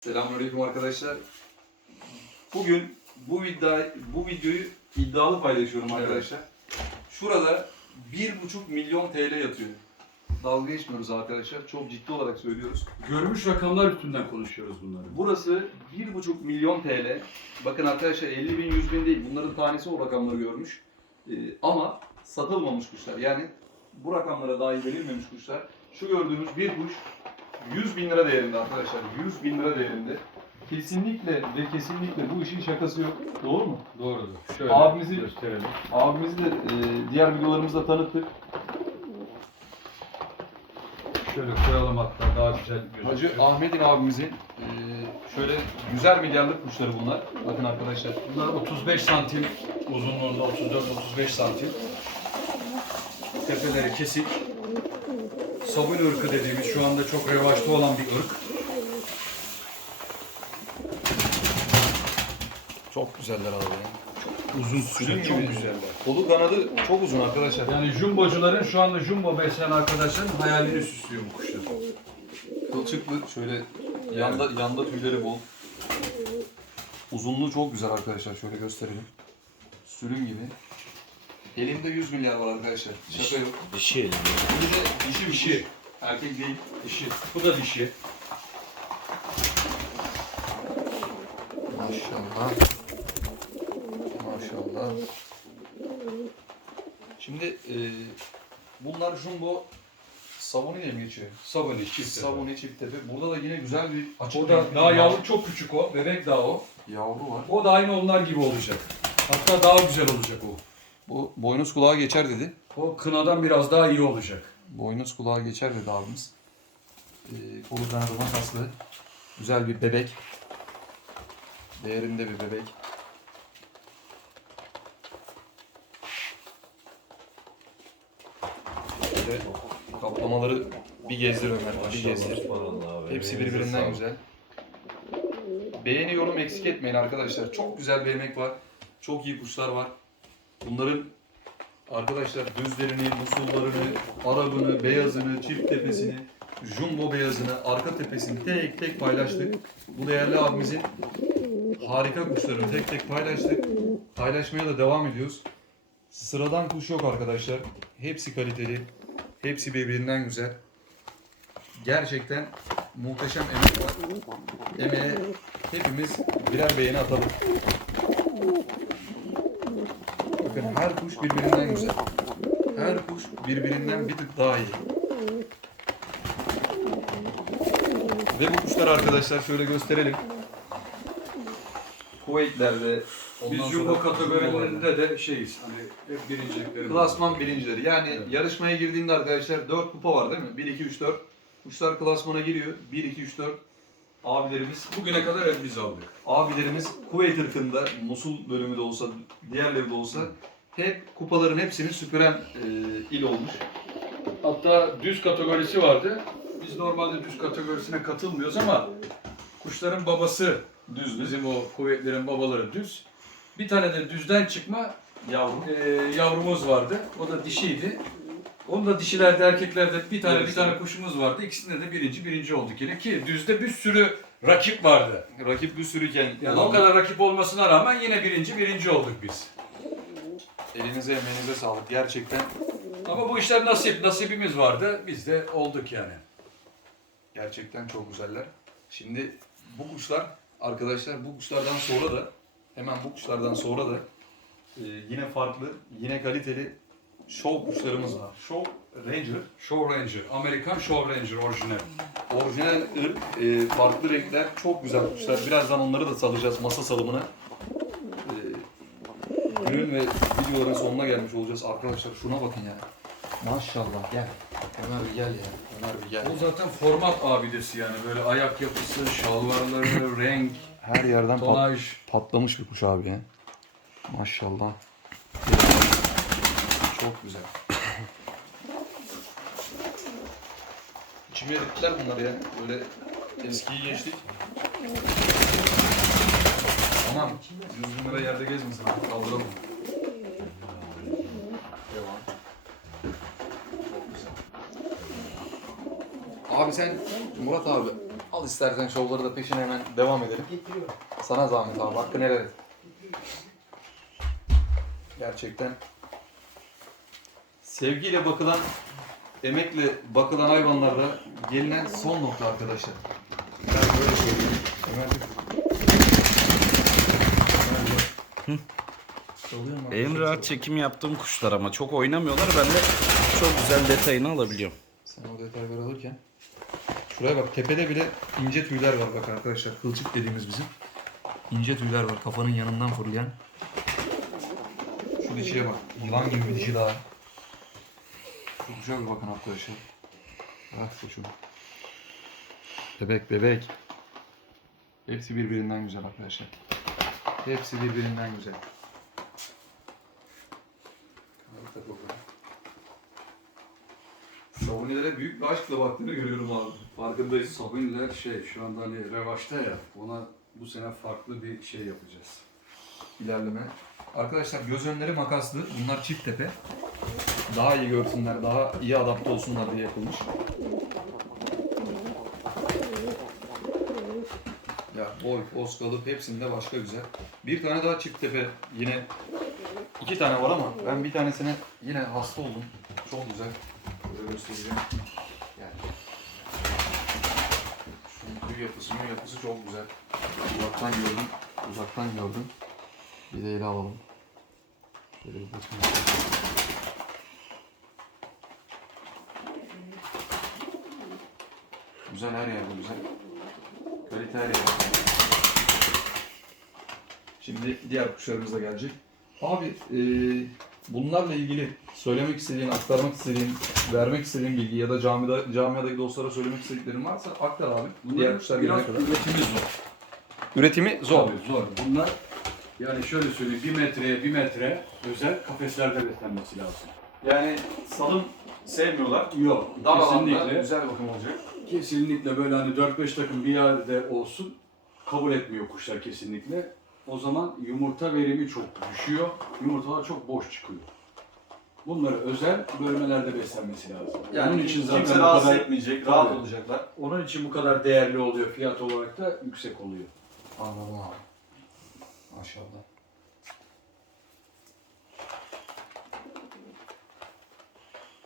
Selamünaleyküm arkadaşlar. Bugün bu iddia bu videoyu iddialı paylaşıyorum arkadaşlar. Şurada 1,5 milyon TL yatıyor. Dalga geçmiyoruz arkadaşlar. Çok ciddi olarak söylüyoruz. Görmüş rakamlar üstünden konuşuyoruz bunları. Burası 1,5 milyon TL. Bakın arkadaşlar 50 bin 100 bin değil. Bunların tanesi o rakamları görmüş. Ee, ama satılmamış kuşlar. Yani bu rakamlara dahil verilmemiş kuşlar. Şu gördüğünüz bir kuş 100 bin lira değerinde arkadaşlar. 100 bin lira değerinde. Kesinlikle ve kesinlikle bu işin şakası yok. Doğru mu? Doğrudur. Şöyle Abimizi- gösterelim. Abimizi de e, diğer videolarımızda tanıttık. Şöyle koyalım hatta daha güzel gözüküyor. Hacı Ahmet'in abimizin e, şöyle güzel milyarlık kuşları bunlar. Bakın arkadaşlar. Bunlar 35 santim uzunluğunda 34-35 santim. Tepeleri kesik. Sabun ırkı dediğimiz şu anda çok revaçta olan bir ırk. Çok güzeller abi. Uzun Sülün kuşlar çok güzeller. Kolu kanadı çok uzun arkadaşlar. Yani jumbocuların şu anda jumbo besleyen arkadaşların hayalini süslüyor bu kuşlar. Kılçıklı şöyle yanda yanda tüyleri bol. Uzunluğu çok güzel arkadaşlar. Şöyle gösterelim. Sülün gibi. Elimde 100 milyar var arkadaşlar. Şaka yok. Dişi elinde. Bir de dişi Dişi. Erkek değil. Dişi. Bu da dişi. Maşallah. Maşallah. Şimdi e, bunlar jumbo Savoni diye mi geçiyor? Sabuni çift. tepe. Savoni çift tepe. Burada da yine güzel bir açık O da daha yavru çok küçük o. Bebek daha o. yavru var. O da aynı onlar gibi olacak. Hatta daha güzel olacak o. Bu boynuz kulağa geçer dedi. O kınadan biraz daha iyi olacak. Boynuz kulağa geçer dedi abimiz. Ee, kolu kanadı makaslı. Güzel bir bebek. Değerinde bir bebek. Şöyle kaplamaları bir gezdir Ömer, bir gezdir. Hepsi birbirinden güzel. Beğeni yorum eksik etmeyin arkadaşlar. Çok güzel bir emek var. Çok iyi kuşlar var. Bunların arkadaşlar düzlerini, musullarını, arabını, beyazını, çift tepesini, jumbo beyazını, arka tepesini tek tek paylaştık. Bu değerli abimizin harika kuşlarını tek tek paylaştık. Paylaşmaya da devam ediyoruz. Sıradan kuş yok arkadaşlar. Hepsi kaliteli. Hepsi birbirinden güzel. Gerçekten muhteşem emek var. Emeğe hepimiz birer beğeni atalım. Bakın her kuş birbirinden güzel. Her kuş birbirinden bir tık daha iyi. Ve bu kuşlar arkadaşlar şöyle gösterelim. Kuveytlerde ondan Biz jumbo kategorilerinde de şeyiz. Hani hep birinciliklerimiz. Klasman birincileri. Yani Evet. yarışmaya girdiğinde arkadaşlar 4 kupa var değil mi? 1, 2, 3, 4. Kuşlar klasmana giriyor. 1, 2, 3, 4. Abilerimiz Bugüne kadar hep biz aldık. abilerimiz Kuveyt ırkında, Musul bölümü de olsa, diğerleri de olsa hep kupaların hepsini süpüren e, il olmuş. Hatta düz kategorisi vardı. Biz normalde düz kategorisine katılmıyoruz ama kuşların babası düz. Bizim o kuvvetlerin babaları düz. Bir tane de düzden çıkma Yavrum. e, yavrumuz vardı. O da dişiydi. Onun da dişilerde erkeklerde bir tane bir tane kuşumuz vardı. İkisinde de birinci birinci olduk yine ki düzde bir sürü rakip vardı. Rakip bir sürüken Yani o kadar rakip olmasına rağmen yine birinci birinci olduk biz. Elinize emeğinize sağlık. Gerçekten Ama bu işler nasip, nasibimiz vardı. Biz de olduk yani. gerçekten çok güzeller. Şimdi bu kuşlar arkadaşlar bu kuşlardan sonra da hemen bu kuşlardan sonra da e, yine farklı, yine kaliteli show kuşlarımız var. Show Ranger. Show Ranger, Amerikan Show Ranger orijinal. Orijinal ırk, e, farklı renkler, çok güzel kuşlar. Birazdan onları da salacağız masa salımına. Günün ve videoların sonuna gelmiş olacağız. Arkadaşlar şuna bakın ya. Maşallah gel. Ömer bir gel ya. Ömer bir gel. Bu zaten format abidesi yani böyle ayak yapısı, şalvarları, renk, Her yerden pat- tonaj. patlamış bir kuş abi ya. Maşallah. Çok güzel. İçime erittiler bunları ya. Böyle eskiyi geçtik. Aman 100 bin lira yerde gezmesin abi kaldıralım. Devam. Abi sen Murat abi Al istersen şovları da peşine hemen devam edelim. Sana zahmet abi. Hakkını helal et. Gerçekten sevgiyle bakılan, emekle bakılan hayvanlarda gelinen son nokta arkadaşlar. Ben böyle söyleyeyim. Ömer En rahat çekim yaptığım kuşlar ama çok oynamıyorlar. Ben de çok güzel detayını alabiliyorum. Sen o detayları alırken. Şuraya bak tepede bile ince tüyler var bak arkadaşlar. Kılçık dediğimiz bizim. İnce tüyler var kafanın yanından fırlayan. Şu dişiye bak. Yılan gibi bir dişi daha. Kuşa bir bakın arkadaşlar. Ah kuşum. Bebek bebek. Hepsi birbirinden güzel arkadaşlar. Hepsi birbirinden güzel. Savunilere büyük bir aşkla baktığını görüyorum abi. Farkındayız. Sabunler şey şu anda hani revaçta ya ona bu sene farklı bir şey yapacağız. ilerleme. Arkadaşlar göz önleri makaslı. Bunlar çift tepe. Daha iyi görsünler, daha iyi adapte olsunlar diye yapılmış. Ya boy, poz, kalıp hepsinde başka güzel. Bir tane daha çift tepe. Yine iki tane var ama ben bir tanesine yine hasta oldum. Çok güzel. Böyle göstereceğim. Yani. Şunun tüy yapısı, tüy yapısı çok güzel. Uzaktan gördüm. Uzaktan gördüm. Bir de ele alalım. Şöyle bir bakın. Güzel her yerde güzel. Kalite her yerde. Şimdi diğer kuşlarımız da gelecek. Abi e, bunlarla ilgili söylemek istediğin, aktarmak istediğin, vermek istediğin bilgi ya da camide, camiadaki dostlara söylemek istediklerin varsa aktar abi. diğer kuşlar gelene kadar. üretimi zor. Üretimi zor. Tabii zor. Bunlar yani şöyle söyleyeyim bir metreye bir metre özel kafeslerde beslenmesi lazım. Yani salım sevmiyorlar. Yok Dar alanda kesinlikle. güzel bakım olacak. Kesinlikle böyle hani 4-5 takım bir yerde olsun kabul etmiyor kuşlar kesinlikle. O zaman yumurta verimi çok düşüyor. Yumurtalar çok boş çıkıyor. Bunları özel bölmelerde beslenmesi lazım. Yani Onun için zaten kimse bu rahatsız kadar, etmeyecek, Tabii. rahat olacaklar. onun için bu kadar değerli oluyor. Fiyat olarak da yüksek oluyor. Anladım abi. Maşallah.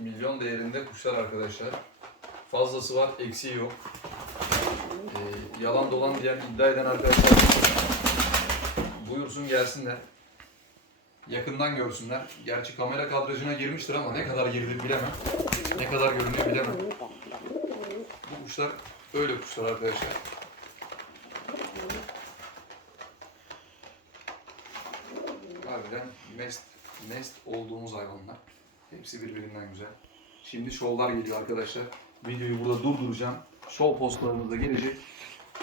Milyon değerinde kuşlar arkadaşlar. Fazlası var, eksiği yok. Ee, yalan dolan diyen iddia eden arkadaşlar buyursun gelsinler. Yakından görsünler. Gerçi kamera kadrajına girmiştir ama ne kadar girdi bilemem. Ne kadar görünüyor bilemem. Bu kuşlar öyle kuşlar arkadaşlar. Harbiden nest, nest olduğumuz hayvanlar. Hepsi birbirinden güzel. Şimdi şovlar geliyor arkadaşlar. Videoyu burada durduracağım. Şov postlarımız da gelecek.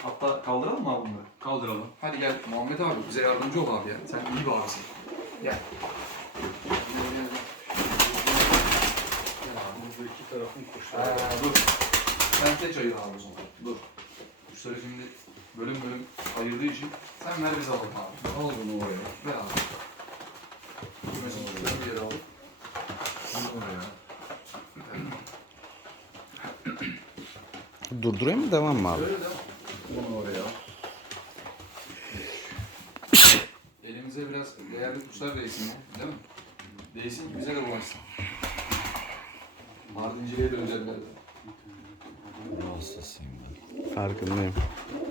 Hatta kaldıralım mı abi bunları? Kaldıralım. Hadi gel Muhammed abi bize yardımcı ol abi ya. Sen iyi bir abisin. Gel. Burada iki tarafın kuşları. Aa, dur. Sen seç ayır abi o zaman. Dur. Kuşları şimdi bölüm bölüm ayırdığı için sen ver bize alalım abi. Al bunu oraya. Ver abi. Mesela kuşları bir yere alıp Bunu oraya. Durdurayım mı devam mı abi? Öyle devam. Bunu oraya. Elimize biraz değerli kuşlar değsin ya, değil mi? Değsin ki bize de ulaşsın. Mardinciliğe de özel verdi. Farkındayım.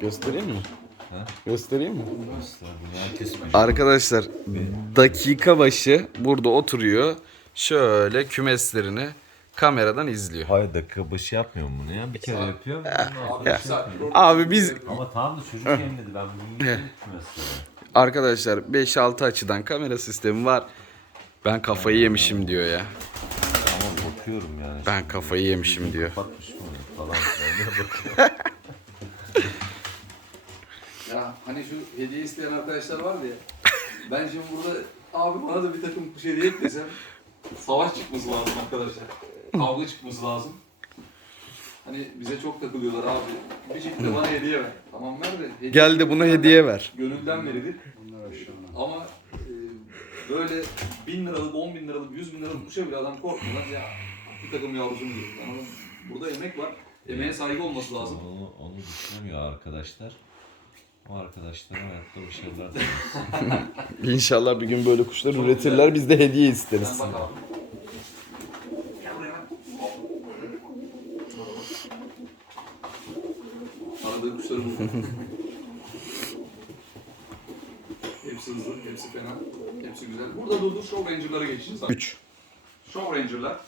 Göstereyim mi? Göstereyim mi? Arkadaşlar dakika başı burada oturuyor. Şöyle kümeslerini kameradan izliyor. Hayır dakika başı yapmıyor mu bunu ya? Bir kere yapıyor. sonra- Abi saattir orada Abi biz Ama tamam da çocuk yeniledi. Ben bugün gittim mesela. arkadaşlar 5-6 açıdan kamera sistemi var. Ben kafayı yemişim diyor ya. Ama bakıyorum yani. Ben kafayı yemişim diyor. Kapatmış mı onu falan. filan diye bakıyorum. Ya hani şu hediye isteyen arkadaşlar vardı ya. Ben şimdi burada abi bana da bir takım kuş hediye et desem savaş çıkması lazım arkadaşlar. Kavga çıkması lazım. Hani bize çok takılıyorlar abi. Bir çift de bana hediye ver. Tamam ver de. hediye- Gel de buna hediye ver. Gönülden verilir. Ama e, böyle bin liralık, on bin liralık, yüz bin liralık kuşa bile adam korkmadan ya bir takım yavrusunu diyor. Burada emek var. Emeğe saygı olması lazım. Onu, onu düşünemiyor arkadaşlar. O arkadaşlar hayatta başarılar diliyoruz. İnşallah bir gün böyle kuşlar üretirler biz de hediye isteriz. Aradığı kuşları hepsi hızlı, hepsi fena, hepsi güzel. Burada durdur Show Ranger'lara geçeceğiz. abi. 3. Show Ranger'lar.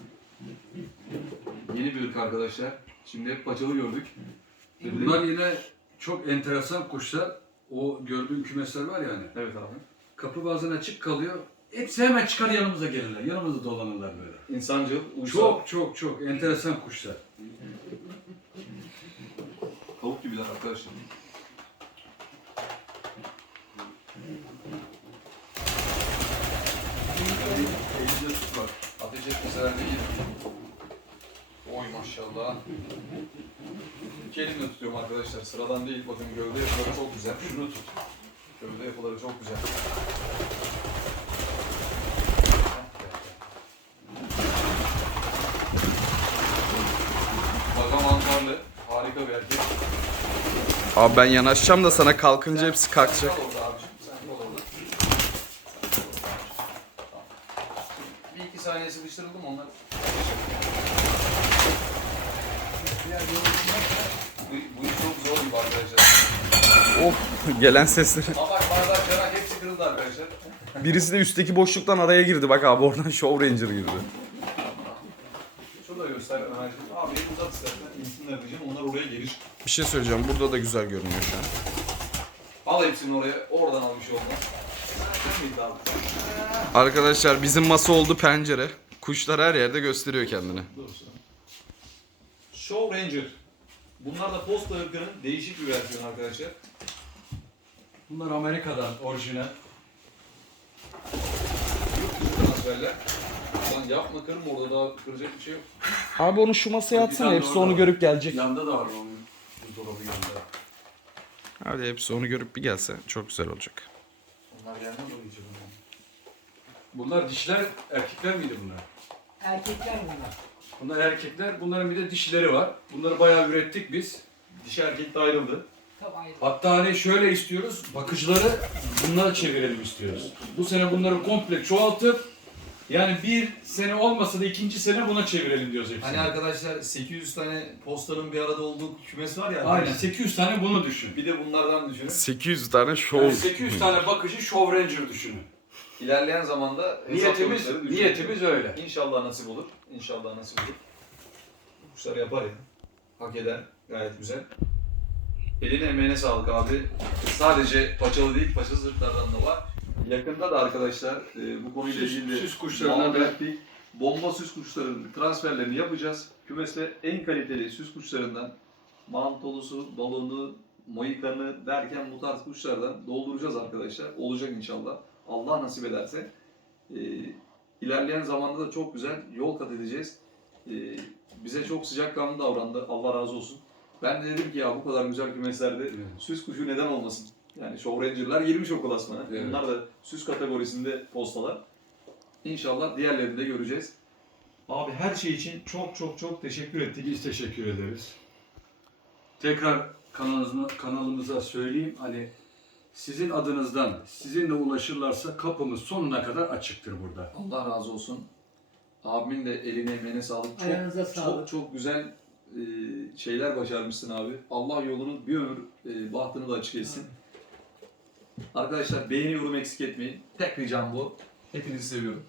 Yeni bir ırk arkadaşlar. Şimdi hep paçalı gördük. Bunlar yine çok enteresan kuşlar. O gördüğün kümesler var ya hani. Evet abi. Kapı bazen açık kalıyor. Hepsi hemen çıkar yanımıza gelirler. Yanımızda dolanırlar böyle. İnsancıl, uysal, Çok çok çok enteresan kuşlar. tavuk gibiler arkadaşlar. Tut. Ateş etmeseler de. Maşallah. İki elimle tutuyorum arkadaşlar. Sıradan değil. Bakın gövde yapıları çok güzel. Şunu tut. Gövde yapıları çok güzel. Baga mantarlı. Harika bir erkek. Abi ben yanaşacağım da sana kalkınca hepsi kalkacak. Kal orada abiciğim. Sen kal orada. Tamam. Bir iki saniye sıkıştırıldım onlar. Bu, bu iş çok zor gibi arkadaşlar. Of gelen bardak hepsi kırıldı arkadaşlar. Birisi de üstteki boşluktan araya girdi. Bak abi oradan Show Ranger girdi. Şurada göster Ömerciğim. Abi elini uzat istersen. İnsinler diyeceğim. Onlar oraya gelir. Bir şey söyleyeceğim. Burada da güzel görünüyor şu an. Al hepsini oraya. Oradan al bir olmaz. Sen miydi abi? Arkadaşlar bizim masa oldu pencere. Kuşlar her yerde gösteriyor kendini. Show Ranger. Bunlar da posta ırkının değişik bir versiyonu arkadaşlar. Bunlar Amerika'dan orijinal. transferler. Lan yapma kırma orada daha kıracak bir şey yok. Abi onu şu masaya Bir atsana. tane Hepsi orada onu var. görüp gelecek. Yanda da var onun buzdolabı yanında. Hadi hepsi onu görüp bir gelse çok güzel olacak. Onlar gelmez o bunlar. Bunlar dişler, erkekler miydi bunlar? Erkekler bunlar. Bunlar erkekler, bunların bir de dişleri var. Bunları bayağı ürettik biz. Dişi erkek de ayrıldı. Hatta hani şöyle istiyoruz, bakıcıları bunlara çevirelim istiyoruz. Bu sene bunları komple çoğaltıp yani bir sene olmasa da ikinci sene buna çevirelim diyoruz hepsini. Hani arkadaşlar 800 tane postanın bir arada olduğu kümes var ya. Aynen 800 tane bunu düşün. Bir de bunlardan düşünün. 800 tane Show. Yani 800 tane bakıcı Show Ranger düşünün. İlerleyen zamanda hesap Niyetimiz, düşünün. niyetimiz öyle. İnşallah nasip olur. İnşallah nasip olur. Kuşlar yapar ya. Hak eder. Gayet güzel. Eline emeğine sağlık abi. Sadece paçalı değil, paçalı zırhlardan da var. Yakında da arkadaşlar e, bu konuyla Süs- ilgili süs kuşlarına muhabbet da- ettik. Bomba süs kuşlarının transferlerini yapacağız. Kümeste en kaliteli süs kuşlarından mantolusu, balonu, moikanı derken bu tarz kuşlardan dolduracağız arkadaşlar. Olacak inşallah. Allah nasip ederse. Ee, ilerleyen zamanda da çok güzel yol kat edeceğiz. Ee, bize çok sıcakkanlı davrandı. Allah razı olsun. Ben de dedim ki ya bu kadar güzel kümeslerde Evet. süs kuşu neden olmasın? Yani Show Ranger'lar girmiş o klasmana. Evet. Bunlar da süs kategorisinde postalar. İnşallah diğerlerini de göreceğiz. Abi her şey için çok çok çok teşekkür ettik. Biz teşekkür ederiz. Tekrar kanalımıza, kanalımıza söyleyeyim hani sizin adınızdan sizinle ulaşırlarsa kapımız sonuna kadar açıktır burada. Allah razı olsun. Abimin de eline emeğine sağlık. Çok, Ayağınıza çok sağlık. çok güzel e, şeyler başarmışsın abi. Allah yolunu bir ömür e, bahtını da açık etsin. Arkadaşlar beğeni yorum eksik etmeyin. Tek ricam bu. Hepinizi seviyorum.